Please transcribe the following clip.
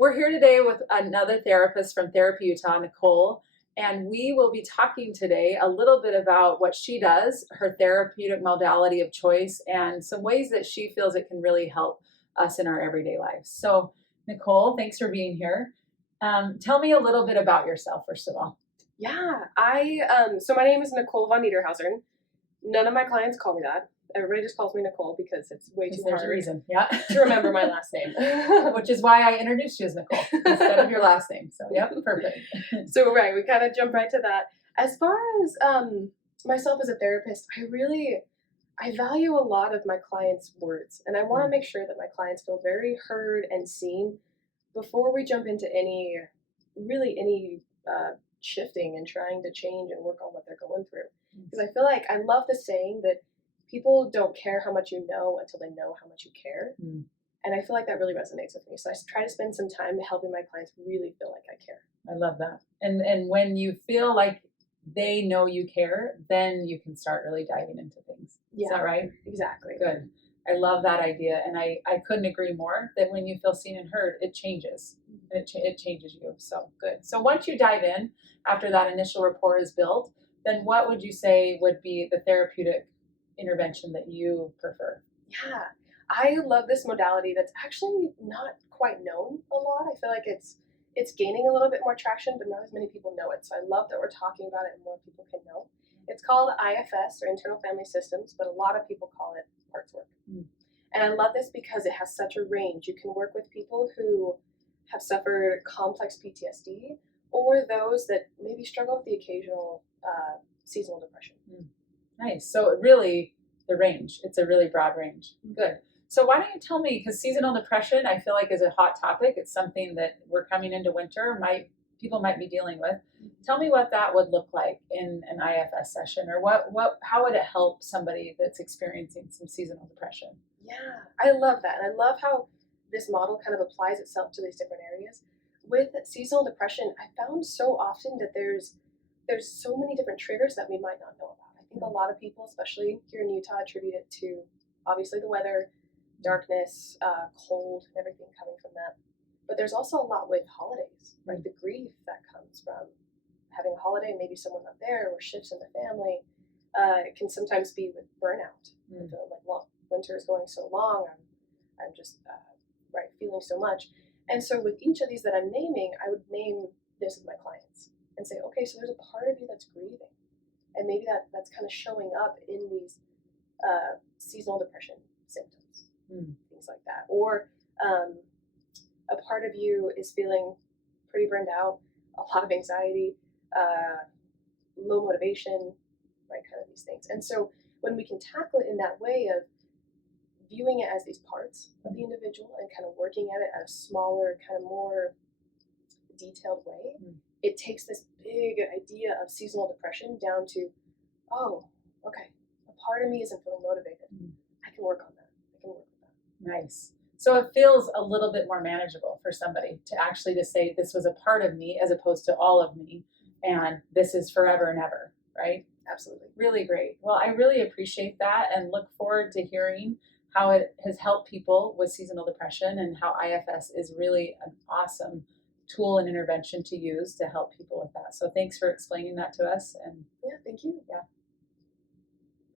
We're here today with another therapist from Therapy Utah, Nicole, and we will be talking today a little bit about what she does, her therapeutic modality of choice, and some ways that she feels it can really help us in our everyday lives. So, Nicole, thanks for being here. Tell me a little bit about yourself, first of all. Yeah, so my name is Nicole von Niederhausen. None of my clients call me that. Everybody just calls me Nicole because it's way too There's a hard reason, yeah, to remember my last name. which is why I introduced you as Nicole instead of your last name. So, yep, perfect. So, right, we kind of jump right to that. As far as myself as a therapist, I value a lot of my clients' words, and I want to make sure that my clients feel very heard and seen before we jump into any shifting and trying to change and work on what they're going through. Because I feel like I love the saying that people don't care how much you know until they know how much you care. And I feel like that really resonates with me. So I try to spend some time helping my clients really feel like I care. I love that. And when you feel like they know you care, then you can start really diving into things. Yeah, is that right? Exactly. Good. I love that idea. And I couldn't agree more that when you feel seen and heard, it changes. And it changes you. So good. So once you dive in, after that initial rapport is built, then what would you say would be the therapeutic intervention that you prefer? Yeah, I love this modality that's actually not quite known a lot. I feel like it's gaining a little bit more traction, but not as many people know it. So I love that we're talking about it and more people can know. It's called IFS, or Internal Family Systems, but a lot of people call it parts work. And I love this because it has such a range. You can work with people who have suffered complex PTSD or those that maybe struggle with the occasional seasonal depression. Nice. So really, the range, it's a really broad range. Good. So why don't you tell me, because seasonal depression, I feel like is a hot topic. It's something that we're coming into winter, people might be dealing with. Tell me what that would look like in an IFS session, or how would it help somebody that's experiencing some seasonal depression? Yeah, I love that. And I love how this model kind of applies itself to these different areas. With seasonal depression, I found so often that there's so many different triggers that we might not know about. I think a lot of people, especially here in Utah, attribute it to obviously the weather, darkness, cold, and everything coming from that. But there's also a lot with holidays, right? The grief that comes from having a holiday, maybe someone not there, or shifts in the family. It can sometimes be with burnout. Feeling like, well, winter is going so long, I'm just feeling so much. And so with each of these that I'm naming, I would name this with my clients and say, okay, so there's a part of you that's grieving, and maybe that's kind of showing up in these seasonal depression symptoms, things like that. Or a part of you is feeling pretty burned out, a lot of anxiety, low motivation, right, kind of these things. And so when we can tackle it in that way of viewing it as these parts of the individual and kind of working at it at a smaller, kind of more detailed way, it takes this big idea of seasonal depression down to, oh, okay, a part of me isn't feeling motivated. I can work on that. Nice. So it feels a little bit more manageable for somebody to actually just say this was a part of me as opposed to all of me, and this is forever and ever, right? Absolutely. Really great. Well, I really appreciate that and look forward to hearing how it has helped people with seasonal depression and how IFS is really an awesome tool and intervention to use to help people with that. So thanks for explaining that to us. And yeah, thank you. Yeah.